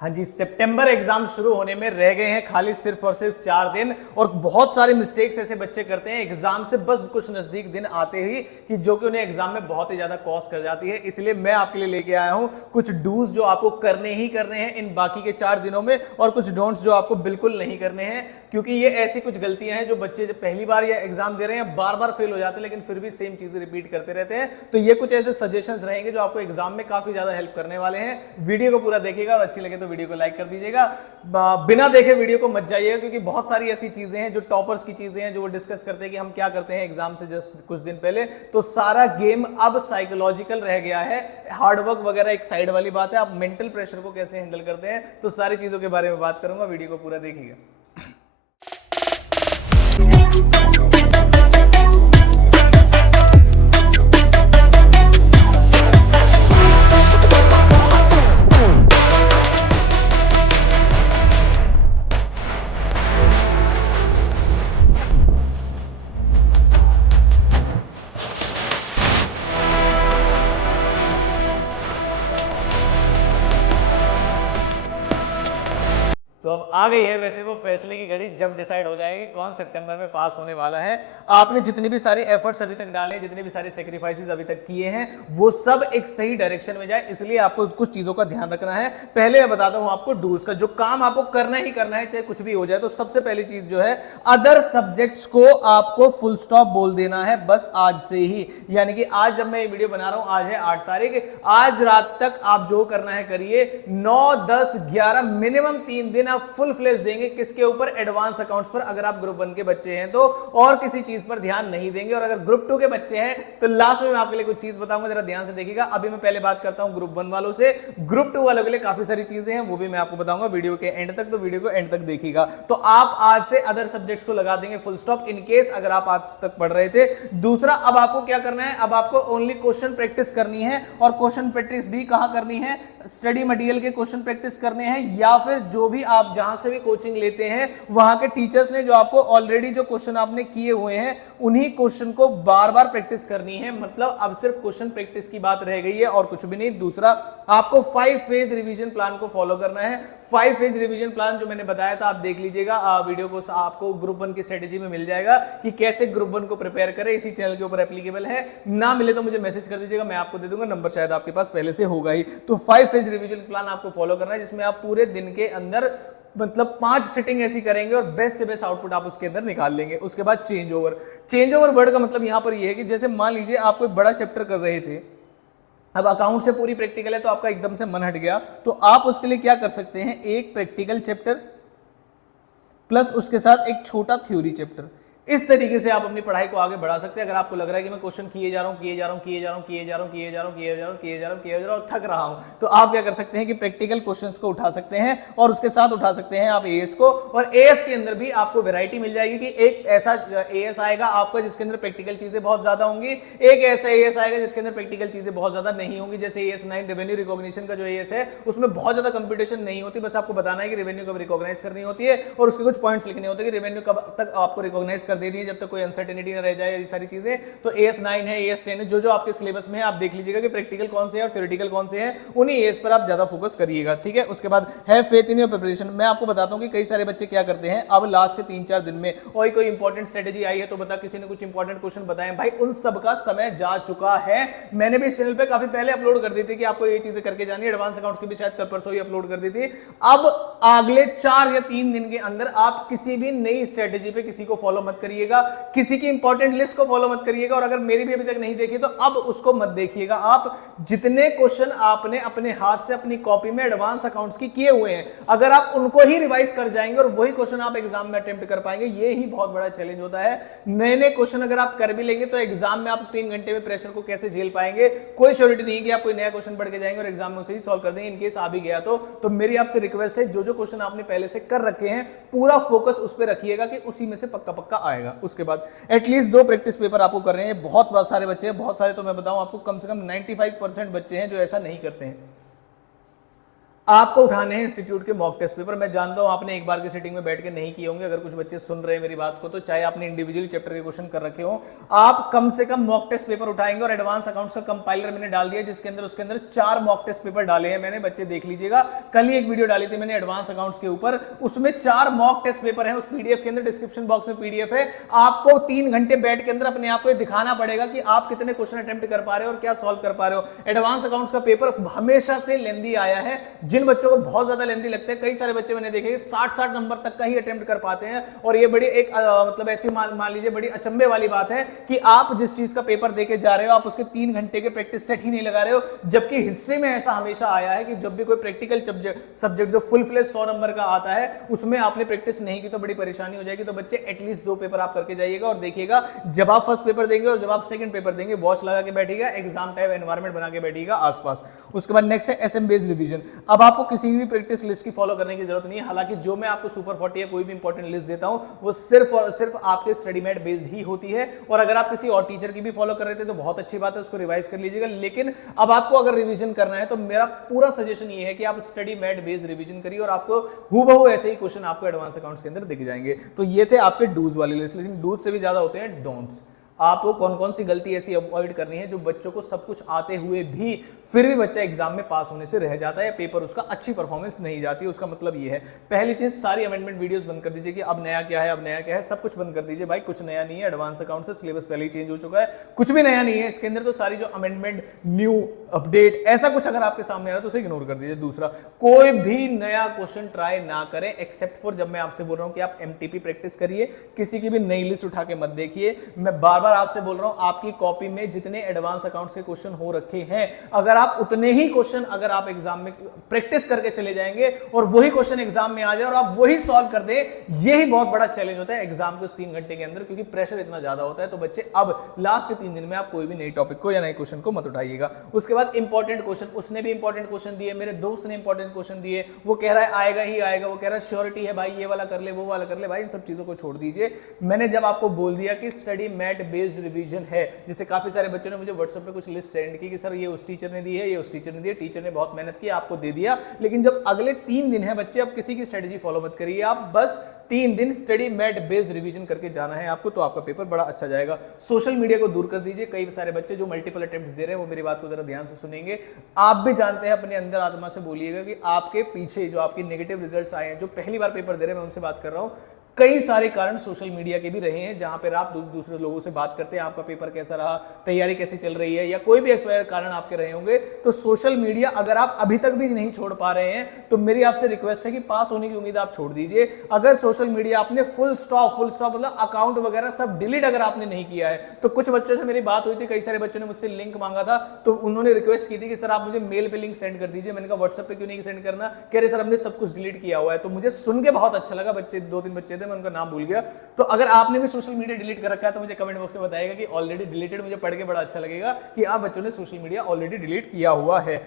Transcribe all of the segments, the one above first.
हाँ जी, सितंबर एग्जाम शुरू होने में रह गए हैं खाली सिर्फ और सिर्फ 4 दिन, और बहुत सारे मिस्टेक्स ऐसे बच्चे करते हैं एग्जाम से बस कुछ नजदीक दिन आते ही कि जो कि उन्हें एग्जाम में बहुत ही ज्यादा कॉस्ट कर जाती है। इसलिए मैं आपके लिए लेके आया हूं कुछ डूज जो आपको करने ही करने हैं इन बाकी के 4 दिनों में, और कुछ डोंट्स जो आपको बिल्कुल नहीं करने हैं, क्योंकि ये ऐसी कुछ गलतियां हैं जो बच्चे जब पहली बार ये एग्जाम दे रहे हैं बार बार फेल हो जाते हैं, लेकिन फिर भी सेम चीजें रिपीट करते रहते हैं। तो ये कुछ ऐसे सजेशंस रहेंगे जो आपको एग्जाम में काफी ज्यादा हेल्प करने वाले हैं। वीडियो को पूरा देखिएगा और अच्छी लगे तो वीडियो को लाइक कर दीजिएगा, बिना देखे वीडियो को मत जाइएगा, क्योंकि बहुत सारी ऐसी चीजें हैं जो टॉपर्स की चीजें हैं जो वो डिस्कस करते हैं कि हम क्या करते हैं एग्जाम से जस्ट कुछ दिन पहले। तो सारा गेम अब साइकोलॉजिकल रह गया है, हार्डवर्क वगैरह एक साइड वाली बात है। आप मेंटल प्रेशर को कैसे हैंडल करते हैं, तो सारी चीजों के बारे में बात करूंगा, वीडियो को पूरा देखिएगा। तो अब आ गई है वैसे वो फैसले की घड़ी, जब डिसाइड हो जाएगी कौन सितंबर में पास होने वाला है। आपने जितने भी सारे एफर्ट्स अभी तक डाले, जितने भी सारे सेक्रीफाइसेस अभी तक किए हैं, वो सब एक सही डायरेक्शन में जाए, इसलिए आपको कुछ चीजों का ध्यान रखना है। पहले मैं बताता हूं आपको डूज का, जो काम आपको करना ही करना है चाहे कुछ भी हो जाए। तो सबसे पहली चीज जो है, अदर सब्जेक्ट्स को आपको फुल स्टॉप बोल देना है बस आज से ही। यानी कि आज जब मैं ये वीडियो बना रहा हूं, आज है 8 तारीख, आज रात तक आप जो करना है करिए। 9, 10, 11 मिनिमम 3 दिन आप फुल फ्लेज देंगे किसके ऊपर, एडवांस अकाउंट्स पर, अगर आप ग्रुप 1 के बच्चे हैं तो, और किसी चीज पर ध्यान नहीं देंगे। और अगर ग्रुप 2 के बच्चे हैं तो लास्ट में मैं आपके लिए कुछ चीज बताऊंगा, जरा ध्यान से देखिएगा। अभी मैं पहले बात करता हूं ग्रुप 1 वालों से। ग्रुप 2 वालों के लिए काफी सारी चीजें हैं, वो भी मैं आपको बताऊंगा वीडियो के एंड तक, तो वीडियो को एंड तक देखिएगा। तो आप आज से अदर सब्जेक्ट्स को लगा देंगे फुल स्टॉप, इन केस अगर आप आज तक पढ़ रहे थे। दूसरा, अब आपको क्या करना है, अब आपको ओनली क्वेश्चन प्रैक्टिस करनी है, और क्वेश्चन प्रैक्टिस भी कहां करनी है, स्टडी मटेरियल के क्वेश्चन प्रैक्टिस करने हैं, या फिर जो भी आप जहां से भी कोचिंग लेते हैं वहां के टीचर्स ने जो आपको ऑलरेडी जो क्वेश्चन आपने किए हुए हैं उन्हीं क्वेश्चन को बार बार प्रैक्टिस करनी है। मतलब अब सिर्फ क्वेश्चन प्रैक्टिस की बात रह गई है और कुछ भी नहीं। दूसरा, आपको 5 फेज रिवीजन प्लान को फॉलो करना है। 5 फेज रिवीजन प्लान जो मैंने बताया था, आप देख लीजिएगा वीडियो को, आपको ग्रुप 1 की स्ट्रेटेजी में मिल जाएगा कि कैसे ग्रुप 1 को प्रिपेयर करें, इसी चैनल के ऊपर एप्लीकेबल है। ना मिले तो मुझे मैसेज कर दीजिएगा, मैं आपको दे दूंगा, नंबर शायद आपके पास पहले से होगा ही। तो 5 फेज रिवीजन प्लान आपको फॉलो करना है, जिसमें आप पूरे दिन के अंदर मतलब 5 सिटिंग ऐसी करेंगे और बेस्ट से बेस्ट आउटपुट आप उसके अंदर निकाल लेंगे। उसके बाद change over. Change over word का मतलब यहां पर यह है कि जैसे मान लीजिए आप कोई बड़ा चैप्टर कर रहे थे, अब अकाउंट से पूरी प्रैक्टिकल है तो आपका एकदम से मन हट गया, तो आप उसके लिए क्या कर सकते हैं, एक प्रैक्टिकल चैप्टर प्लस उसके साथ एक छोटा थ्योरी चैप्टर। इस तरीके से आप अपनी पढ़ाई को आगे बढ़ा सकते हैं। अगर आपको लग रहा है कि मैं क्वेश्चन किए जा रहा हूं, थक रहा हूं, तो आप क्या कर सकते हैं कि प्रैक्टिकल क्वेश्चंस को उठा सकते हैं, और उसके साथ उठा सकते हैं आप एएस को। और एएस के अंदर भी आपको वैरायटी मिल जाएगी कि एक ऐसा एएस आएगा आपका जिसके अंदर प्रैक्टिकल चीजें बहुत ज्यादा होंगी, एक ऐसा एएस आएगा जिसके अंदर प्रैक्टिकल चीजें बहुत ज्यादा नहीं होंगी। जैसे एएस 9 रेवेन्यू रिकॉग्निशन का जो एएस है, उसमें बहुत ज्यादा कंपटीशन नहीं होती, बस आपको बताना है कि रेवेन्यू कब रिकॉग्नाइज करनी होती है, और उसके कुछ पॉइंट्स लिखने होते हैं कि रेवेन्यू कब तक आपको रिकॉग्नाइज कर देनी है, जब तक कोई अनसर्टेनिटी ना रह जाए, ये सारी चीजें। तो एएस 9 है, एएस 10 है, जो आपके सिलेबस में है, आप देख लीजिएगा कि प्रैक्टिकल कौन से हैं और थ्योरेटिकल कौन से हैं, उन्हीं एएस पर आप ज्यादा फोकस करिएगा, ठीक है। उसके बाद have faith in your preparation. मैं आपको बताता हूं कि कई सारे बच्चे क्या करते हैं, अब लास्ट के 3-4 दिन में कोई इंपॉर्टेंट स्ट्रेटेजी आई है तो बता, किसी ने कुछ इंपॉर्टेंट क्वेश्चन बताए, भाई उन सब का समय जा चुका है। मैंने भी इस चैनल पे काफी पहले अपलोड कर दी थी कि आपको ये चीजें करके जानी है, एडवांस अकाउंट्स की भी शायद कल परसों ही अपलोड कर दी थी। अब अगले 4 या 3 दिन के अंदर आप किसी भी नई स्ट्रेटेजी पे किसी को फॉलो मत करिएगा, किसी की इंपॉर्टेंट लिस्ट को फॉलो मत करिएगा, और अगर मेरी भी अभी तक नहीं देखी तो अब उसको मत देखिएगा। आप जितने क्वेश्चन आपने अपने हाथ से अपनी कॉपी में एडवांस अकाउंट्स की किए हुए हैं, अगर आप उनको ही रिवाइज कर जाएंगे और वही क्वेश्चन आप एग्जाम में अटेम्प्ट कर पाएंगे, ये ही बहुत बड़ा चैलेंज होता है। नए क्वेश्चन अगर आप कर भी लेंगे तो एग्जाम में आप 3 घंटे में प्रेशर को कैसे झेल पाएंगे, कोई श्योरिटी नहीं कि आप कोई नया क्वेश्चन पढ़ के जाएंगे और एग्जाम में उसे ही सॉल्व कर देंगे। इनकेस आ भी गया तो मेरी आपसे रिक्वेस्ट है, जो क्वेश्चन आपने पहले से कर रखे हैं पूरा फोकस उस पर रखिएगा कि उसी में से पक्का आएगा। उसके बाद एटलीस्ट 2 प्रैक्टिस पेपर आपको कर रहे हैं। बहुत सारे बच्चे हैं, बहुत सारे, तो मैं बताऊं आपको कम से कम 95% बच्चे हैं जो ऐसा नहीं करते हैं। आपको उठाने हैं इंस्टीट्यूट के मॉक टेस्ट पेपर। मैं जानता हूं आपने एक बार की सीटिंग में बैठ के नहीं किए होंगे, अगर कुछ बच्चे सुन रहे हैं मेरी बात को तो चाहे आपने इंडिविजुअली चैप्टर के क्वेश्चन कर रखे हो, आप कम से कम मॉक टेस्ट पेपर उठाएंगे। और एडवांस अकाउंट्स का कंपाइलर मैंने डाल दिया जिसके अंदर उसके अंदर 4 मॉक टेस्ट पेपर डाले हैं मैंने, बच्चे देख लीजिएगा। कल ही एक वीडियो डाली थी मैंने एडवांस अकाउंट्स के ऊपर, उसमें 4 मॉक टेस्ट पेपर है। उस पीडीएफ के अंदर डिस्क्रिप्शन बॉक्स में पीडीएफ है। आपको 3 घंटे बैठ के अंदर अपने आप को दिखाना पड़ेगा कि आप कितने क्वेश्चन अटेम्प्ट कर पा रहे हो और क्या सॉल्व कर पा रहे हो। एडवांस अकाउंट्स का पेपर हमेशा से लेंदी आया है। जिन बच्चों को बहुत ज्यादा लेंदी लगते हैं, कई सारे बच्चे मैंने देखे 60-60 नंबर तक का ही अटेम्प्ट कर पाते हैं। और ये बड़ी एक मतलब ऐसी मान लीजिए बड़ी अचंभे वाली बात है कि आप जिस चीज का पेपर देके जा रहे हो आप उसके 3 घंटे के प्रैक्टिस सेट ही नहीं लगा रहे हो। जबकि हिस्ट्री में ऐसा हमेशा आया है कि जब भी कोई प्रैक्टिकल सब्जेक्ट जो फुल फ्लेज 100 नंबर का आता है उसमें आपने प्रैक्टिस नहीं की तो बड़ी परेशानी हो जाएगी। तो बच्चे एटलीस्ट 2 पेपर आप करके जाइएगा और देखिएगा जब आप फर्स्ट पेपर देंगे और जब आप सेकंड पेपर देंगे वॉच लगा के बैठिएगा, एग्जाम टाइप एनवायरमेंट बना के बैठिएगा आसपास। उसके बाद नेक्स्ट है एसएम बेस्ड रिवीजन। अब आपको किसी भी प्रैक्टिस लिस्ट की फॉलो करने की जरूरत नहीं है। हालांकि जो मैं आपको सुपर 40 या कोई भी इंपॉर्टेंट लिस्ट देता हूं वो सिर्फ और सिर्फ आपके स्टडी मेट बेस्ड ही होती है। और अगर आप किसी और टीचर की भी फॉलो कर रहे थे तो बहुत अच्छी बात है, उसको रिवाइज कर लीजिएगा। लेकिन अब आपको अगर रिवीजन करना है तो मेरा पूरा सजेशन ये है कि आप स्टडी मेट बेस्ड रिवीजन करिए और आपको हूबहू ऐसे ही क्वेश्चन आपको एडवांस अकाउंट्स के अंदर दिख जाएंगे। तो ये थे आपके डूज वाले लिस्ट, लेकिन डूज से भी ज्यादा होते हैं डोंट्स। आपको कौन कौन सी गलती ऐसी अवॉइड करनी है जो बच्चों को सब कुछ आते हुए भी फिर भी बच्चा एग्जाम में पास होने से रह जाता है, पेपर उसका अच्छी परफॉर्मेंस नहीं जाती है। उसका मतलब ये है, पहली चीज सारी अमेंडमेंट वीडियोस बंद कर दीजिए कि अब नया क्या है, अब नया क्या है, सब कुछ बंद कर दीजिए। भाई कुछ नया नहीं है, एडवांस अकाउंट से सिलेबस पहले ही चेंज हो चुका है, कुछ भी नया नहीं है इसके अंदर। तो सारी जो अमेंडमेंट, न्यू, अपडेट, ऐसा कुछ अगर आपके सामने आ रहा है तो उसे इग्नोर कर दीजिए। दूसरा, कोई भी नया क्वेश्चन ट्राई ना करें एक्सेप्ट फॉर जब मैं आपसे बोल रहा हूं कि आप एमटीपी प्रैक्टिस करिए, किसी की भी नई लिस्ट उठा के मत देखिए। मैं बार बार आपसे बोल रहा हूं आपकी कॉपी में जितने एडवांस अकाउंट्स के क्वेश्चन हो रखे हैं, अगर आप उतने ही क्वेश्चन अगर आप एग्जाम में प्रैक्टिस करके चले जाएंगे और वही क्वेश्चन एग्जाम में आ जाए और आप वही सॉल्व कर दें, यही बहुत बड़ा चैलेंज होता है एग्जाम के उस 3 घंटे के अंदर, क्योंकि प्रेशर इतना ज्यादा होता है। तो बच्चे अब लास्ट के 3 दिन में आप कोई भी नई टॉपिक को या नए क्वेश्चन को मत उठाइएगा। उसके बाद इंपॉर्टेंट क्वेश्चन, उसने भी इंपॉर्टेंट क्वेश्चन दिए, मेरे दोस्त ने इंपॉर्टेंट क्वेश्चन दिए, वो कह रहा है आएगा ही आएगा, वो कह रहा है श्योरिटी है भाई ये वाला कर ले वो वाला कर ले। भाई इन सब चीजों को छोड़ दीजिए। मैंने जब आपको बोल दिया कि स्टडी मैट बेस्ड रिवीजन है, जिससे काफी सारे बच्चों ने मुझे व्हाट्सएप पे कुछ लिस्ट सेंड की कि सर ये उस टीचर ने दी है, ये उस टीचर ने दी है, टीचर ने बहुत मेहनत की आपको दे दिया। लेकिन जब अगले 3 दिन है बच्चे, अब किसी की स्ट्रेटजी फॉलो मत करिए, आप बस 3 दिन स्टडी मैट बेस्ड रिवीजन करके जाना है आपको, तो आपका पेपर बड़ा अच्छा जाएगा। सोशल मीडिया को दूर कर दीजिए। कई सारे बच्चे जो मल्टीपल अटेम्प्ट्स दे रहे हैं वो मेरी बात को जरा ध्यान से सुनेंगे। आप भी जानते हैं, अपने अंदर आत्मा से बोलिएगा कि आपके पीछे जो आपके नेगेटिव रिजल्ट्स आए हैं, जो पहली बार पेपर दे रहे हैं, मैं उनसे बात कर रहा हूं, कई सारे कारण सोशल मीडिया के भी रहे हैं जहां पर आप दूसरे लोगों से बात करते हैं आपका पेपर कैसा रहा, तैयारी कैसी चल रही है, या कोई भी एक्सपायर कारण आपके रहे होंगे। तो सोशल मीडिया अगर आप अभी तक भी नहीं छोड़ पा रहे हैं तो मेरी आपसे रिक्वेस्ट है कि पास होने की उम्मीद आप छोड़ दीजिए। अगर सोशल मीडिया आपने फुल स्टॉप मतलब अकाउंट वगैरह सब डिलीट अगर आपने नहीं किया है, तो कुछ बच्चों से मेरी बात हुई थी, कई सारे बच्चों ने मुझसे लिंक मांगा था, तो उन्होंने रिक्वेस्ट की थी कि सर आप मुझे मेल पे लिंक सेंड कर दीजिए। मैंने कहा व्हाट्सएप पे क्यों नहीं सेंड करना, कह रहे सर हमने सब कुछ डिलीट किया हुआ है। तो मुझे सुन के बहुत अच्छा लगा, बच्चे 2-3 बच्चे थे, मैं उनका नाम भूल गया। तो अगर आपने भी सोशल मीडिया डिलीट कर रखा है तो मुझे कमेंट बॉक्स में बताइएगा कि ऑलरेडी डिलीटेड, मुझे पढ़ के बड़ा अच्छा लगेगा कि आप बच्चों ने सोशल मीडिया ऑलरेडी डिलीट किया हुआ है।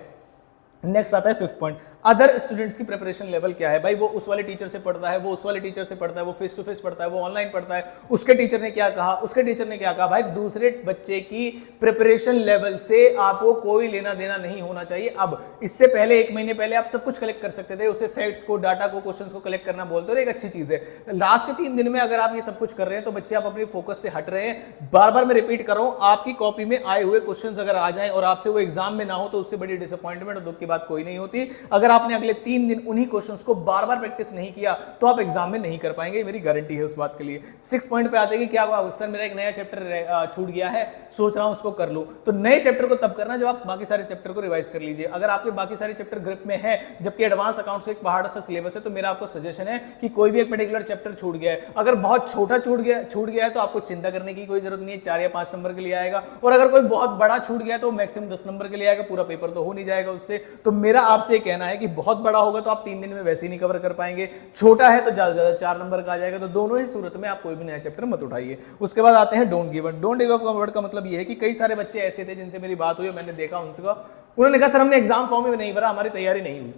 नेक्स्ट आता है 5th पॉइंट, अदर स्टूडेंट्स की प्रिपरेशन लेवल क्या है। भाई वो उस वाले टीचर से पढ़ता है, वो उस वाले टीचर से पढ़ता है, वो फेस टू फेस पढ़ता है, वो ऑनलाइन पढ़ता है, उसके टीचर ने क्या कहा, उसके टीचर ने क्या कहा। भाई दूसरे बच्चे की प्रिपरेशन लेवल से आपको कोई लेना देना नहीं होना चाहिए। अब इससे पहले 1 महीने पहले आप सब कुछ कलेक्ट कर सकते थे, उसे फैक्ट्स को, डाटा को, क्वेश्चंस को कलेक्ट करना बोलते हो, एक अच्छी चीज है। लास्ट के 3 दिन में अगर आप ये सब कुछ कर रहे हैं तो बच्चे आप अपने फोकस से हट रहे हैं। बार बार मैं रिपीट कर रहा हूं, आपकी कॉपी में आए हुए क्वेश्चंस अगर आ जाएं और आपसे वो एग्जाम में ना हो तो उससे बड़ी डिसअपॉइंटमेंट और दुख की बात कोई नहीं होती। अगर आपने अगले 3 दिन उन्हीं क्वेश्चंस को बार बार प्रैक्टिस नहीं किया तो आप एग्जाम में नहीं कर पाएंगे, मेरी गारंटी है उस बात के लिए। 6 पॉइंट पे आते हैं कि क्या सर मेरा एक नया चैप्टर छूट गया है, सोच रहा हूं उसको कर लूं। तो नए चैप्टर को तब करना जब आप बाकी सारे चैप्टर को रिवाइज कर लीजिए। अगर आपके बाकी सारे चैप्टर ग्रिप में है जबकि एडवांस अकाउंट्स एक पहाड़ सा सिलेबस है, तो मेरा आपको सजेशन है कि कोई भी एक पर्टिकुलर चैप्टर छूट गया है, अगर बहुत छोटा छूट गया है तो आपको चिंता करने की कोई जरूरत नहीं है, 4 या 5 नंबर के लिए आएगा। और अगर कोई बहुत बड़ा छूट गया तो मैक्सिमम 10 नंबर के लिए आएगा, पूरा पेपर तो हो नहीं जाएगा उससे। तो मेरा आपसे कहना है कि बहुत बड़ा होगा तो आप 3 दिन में वैसे ही नहीं कवर कर पाएंगे, छोटा है तो ज्यादा से ज्यादा 4 नंबर का आ जाएगा। तो दोनों ही सूरत में आप कोई भी नया चैप्टर मत उठाइए। उसके बाद आते हैं don't give up. Don't give up का वर्ड का मतलब यह है कि कई सारे बच्चे ऐसे थे जिनसे मेरी बात हुई, मैंने देखा उनसे, उन्होंने कहा सर हमने एग्जाम फॉर्म में नहीं भरा, हमारी तैयारी नहीं हुई।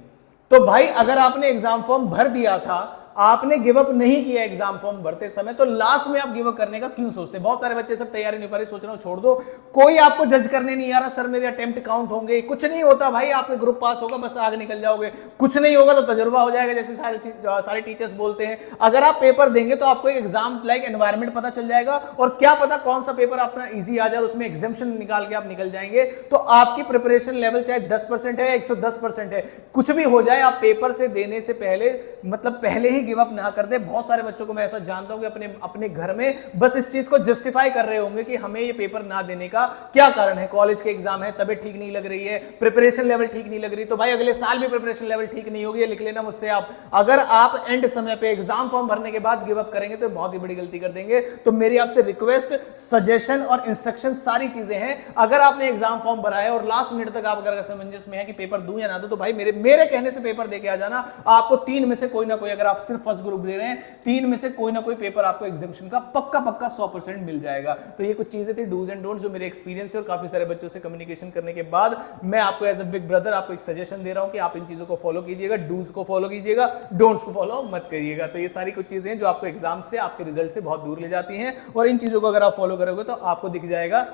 तो भाई अगर आपने एग्जाम फॉर्म भर दिया था आपने गिव अप नहीं किया एग्जाम फॉर्म भरते समय, तो लास्ट में आप गिव अप करने का क्यों सोचते हैं? बहुत सारे बच्चे सब तैयारी नहीं कर रहे, सोच रहे हो छोड़ दो, कोई आपको जज करने नहीं आ रहा, सर मेरे अटेम्प्ट काउंट होंगे, कुछ नहीं होता भाई, आपके ग्रुप पास होगा, बस आगे निकल जाओगे, कुछ नहीं होगा तो तजुर्बा हो जाएगा, जैसे सारे टीचर्स बोलते हैं। अगर आप पेपर देंगे तो आपको एक एग्जाम लाइक एनवायरमेंट पता चल जाएगा, और क्या पता कौन सा पेपर अपना इजी आ जाए, उसमें एग्जाम्शन निकाल के आप निकल जाएंगे। तो आपकी प्रिपरेशन लेवल चाहे 10% है, 110% है, कुछ भी हो जाए, आप पेपर से देने से पहले मतलब पहले ही गिव अप ना कर दे। बहुत सारे बच्चों को मैं ऐसा जानता हूं कि अपने घर में बस इस चीज को जस्टिफाई कर रहे होंगे कि हमें ये पेपर ना देने का क्या कारण है, कॉलेज के एग्जाम है, तबीयत ठीक नहीं लग रही है, प्रिपरेशन लेवल ठीक नहीं लग रही, तो भाई अगले साल भी प्रिपरेशन लेवल ठीक नहीं होगी, लिख लेना मुझसे आप। अगर आप एंड समय पे एग्जाम फॉर्म भरने के बाद गिव अप करेंगे तो बहुत ही बड़ी गलती कर देंगे। तो मेरी आपसे रिक्वेस्ट, सजेशन और इंस्ट्रक्शन सारी चीजें हैं। अगर आपने एग्जाम फॉर्म भरा है और लास्ट मिनट तक आप अगर समंजस में है कि पेपर दूं या ना दूं, तो भाई मेरे कहने से पेपर देके आ जाना। आपको 3 में से कोई ना कोई, अगर आप सिर्फ फर्स्ट ग्रुप दे रहे हैं, 3 में से कोई ना कोई पेपर आपको एग्जामिनेशन का पक्का 100% मिल जाएगा। तो ये कुछ चीजें थी, डूज एंड डोंट्स, जो मेरे एक्सपीरियंस है और काफी सारे बच्चों से कम्युनिकेशन करने के बाद मैं आपको एज अ बिग ब्रदर आपको एक सजेशन दे रहा हूं कि आप इन चीजों को फॉलो कीजिएगा, डूज को फॉलो कीजिएगा, डोंट्स को फॉलो मत करिएगा। तो ये सारी कुछ चीजें हैं जो आपको एग्जाम से, आपके रिजल्ट से बहुत दूर ले जाती हैं, और इन चीजों को अगर आप फॉलो करोगे तो आपको दिख जाएगा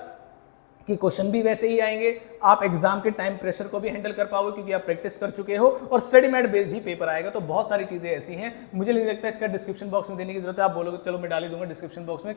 कि क्वेश्चन भी वैसे ही आएंगे, आप एग्जाम के टाइम प्रेशर को भी हैंडल कर पाओगे क्योंकि आप प्रैक्टिस कर चुके हो, और स्टडी मेट बेस्ड ही पेपर आएगा। तो बहुत सारी चीजें ऐसी हैं, मुझे नहीं लगता इसका डिस्क्रिप्शन बॉक्स में देने की जरूरत है। आप बोलोगे चलो मैं डाल ही दूंगा डिस्क्रिप्शन बॉक्स में,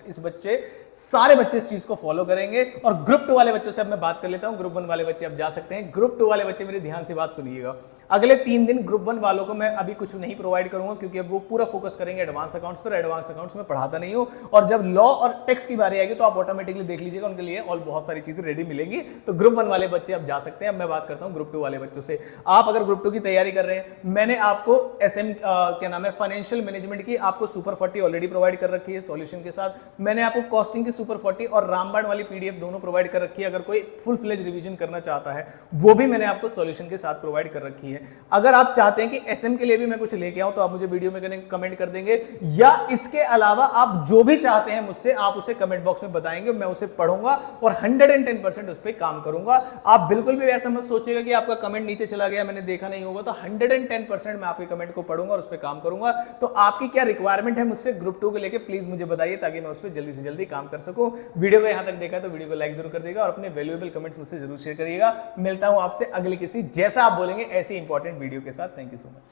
सारे बच्चे इस चीज को फॉलो करेंगे। और ग्रुप 2 वाले बच्चों से अब मैं बात कर लेता हूं, ग्रुप 1 वाले बच्चे अब जा सकते हैं। ग्रुप 2 वाले बच्चे मेरे ध्यान से बात सुनिएगा। अगले 3 दिन ग्रुप 1 वालों को मैं अभी कुछ नहीं प्रोवाइड करूंगा क्योंकि अब वो पूरा फोकस करेंगे एडवांस अकाउंट्स पर। एडवांस अकाउंट्स में पढ़ाता नहीं हूं, और जब लॉ और टैक्स की बारी आएगी तो आप ऑटोमेटिकली देख लीजिएगा, उनके लिए और बहुत सारी चीजें रेडी मिलेंगी। तो ग्रुप 1 वाले बच्चे अब जा सकते हैं। अब मैं बात करता हूं ग्रुप 2 वाले बच्चों से। आप अगर ग्रुप 2 की तैयारी कर रहे हैं, मैंने आपको क्या नाम है, फाइनेंशियल मैनेजमेंट की आपको सुपर 40 ऑलरेडी प्रोवाइड कर रखी है सॉल्यूशन के साथ। मैंने आपको कॉस्टिंग की सुपर 40 और रामबाण वाली पीडीएफ दोनों प्रोवाइड कर रखी है। अगर कोई फुल फ्लेज रिवीजन करना चाहता है, वो भी मैंने आपको सॉल्यूशन के साथ प्रोवाइड कर रखी है। अगर आप चाहते हैं कि एसएम के लिए भी मैं कुछ लेके आऊं, तो आप मुझे वीडियो में कमेंट कर देंगे, या इसके अलावा आप जो भी चाहते हैं मुझसे, आप उसे कमेंट बॉक्स में बताएंगे, मैं उसे पढ़ूंगा और 110% उस पर काम करूंगा। आप बिल्कुल भी ऐसा मत सोचिएगा कि आपका कमेंट नीचे चला गया, मैंने देखा नहीं होगा। तो 110% मैं आपके कमेंट को पढ़ूंगा और उस पर काम करूंगा। तो आपकी क्या रिक्वायरमेंट है मुझसे ग्रुप 2 को लेकर, प्लीज मुझे बताइए, ताकि मैं उस पर जल्दी से जल्दी काम कर सकूं। वीडियो को यहां तक देखा तो वीडियो को लाइक जरूर कर देगा, और अपने वैल्यूएबल कमेंट्स मुझसे जरूर शेयर करिएगा। मिलता हूं आपसे अगले किसी, जैसा आप बोलेंगे ऐसी इंपॉर्टेंट वीडियो के साथ। Thank you so much.